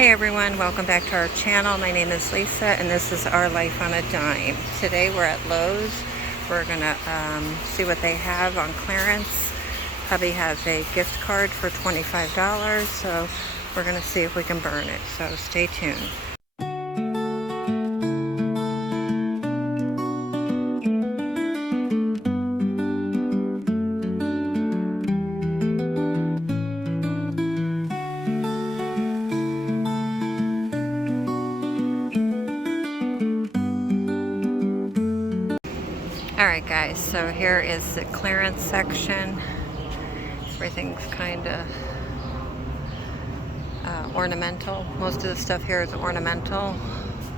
Hey everyone, welcome back to our channel. My name is Lisa and this is Our Life on a Dime. Today we're at Lowe's. We're gonna see what they have on clearance. Hubby has a gift card for $25, so we're gonna see if we can burn it, so stay tuned. Alright guys, so here is the clearance section. Everything's kind of ornamental. Most of the stuff here is ornamental,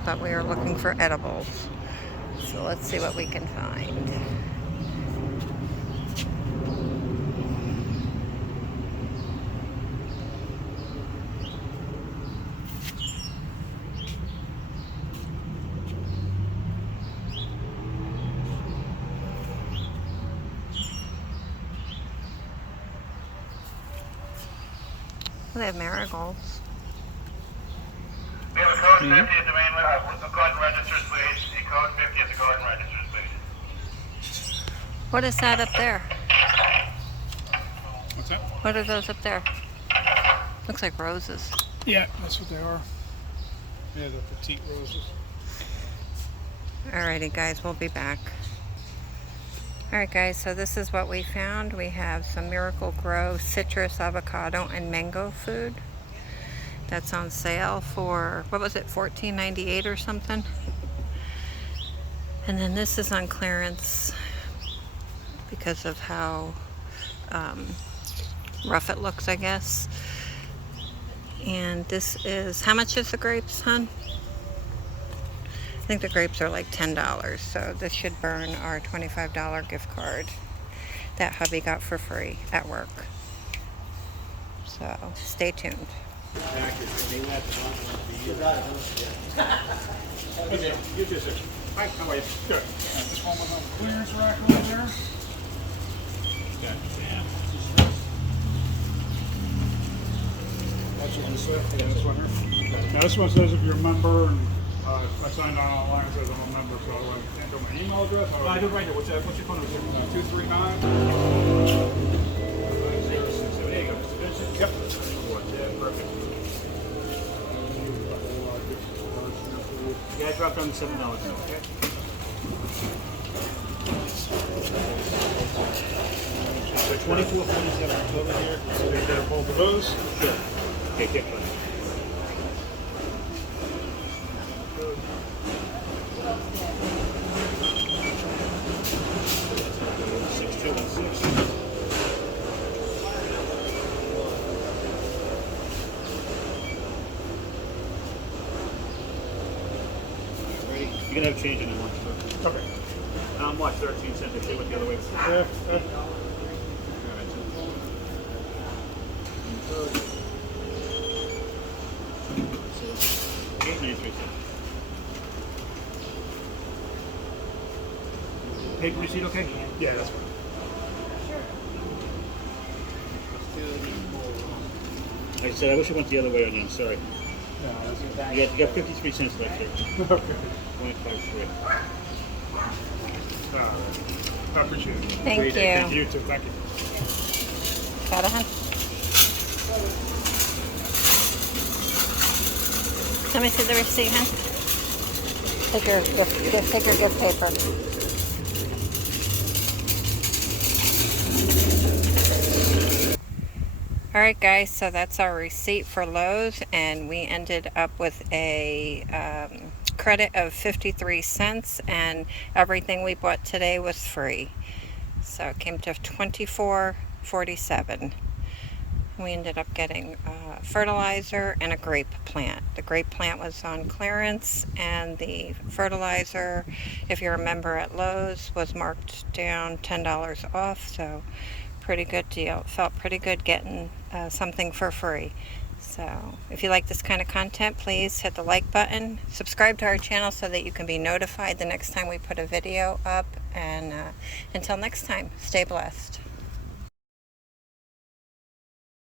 but we are looking for edibles. So let's see what we can find. They have marigolds. We have a code 50 at the main garden registers, please. The code 50 at the garden registers, please. What is that up there? What's that? What are those up there? Looks like roses. Yeah, that's what they are. Yeah, the petite roses. Alrighty guys, we'll be back. Alright guys, so this is what we found. We have some Miracle Grow citrus, avocado, and mango food. That's on sale for, what was it, $14.98 or something? And then this is on clearance because of how rough it looks, I guess. And this is, how much is the grapes, hon? I think the grapes are like $10, so this should burn our $25 gift card that hubby got for free at work. So stay tuned. Hi, how are you? Good. This one was on the clearance rack right there. That's what this says. Yeah, this one here. Now this one says if you're a member, and I signed on online, it says I'm a member, so I enter my email address. I do right here. What's your phone number? 239. There you go, Mr. Vincent. Yep. Yeah, perfect. Yeah, I dropped on the $7 now, okay? So 24.47 over here. So they got both of those? Sure. Okay, get one. You're gonna have change in one. Okay. Watch 13 cents. They went the other way. Yeah. Paid receipt, okay? Yeah, that's fine. Like I said, I wish I went the other way on you. I'm sorry. No, you got 53 cents left here. Okay. 1.53. I appreciate it. Thank you. Thank you too. Thank you. Got it, hon? Let me see the receipt, hon. Take your gift paper. Alright guys, so that's our receipt for Lowe's, and we ended up with a credit of 53 cents, and everything we bought today was free. So it came to $24.47. We ended up getting fertilizer and a grape plant. The grape plant was on clearance, and the fertilizer, if you're a member at Lowe's, was marked down $10 off, so pretty good deal. Felt pretty good getting something for free. So if you like this kind of content, please hit the like button, subscribe to our channel so that you can be notified the next time we put a video up, and until next time, stay blessed.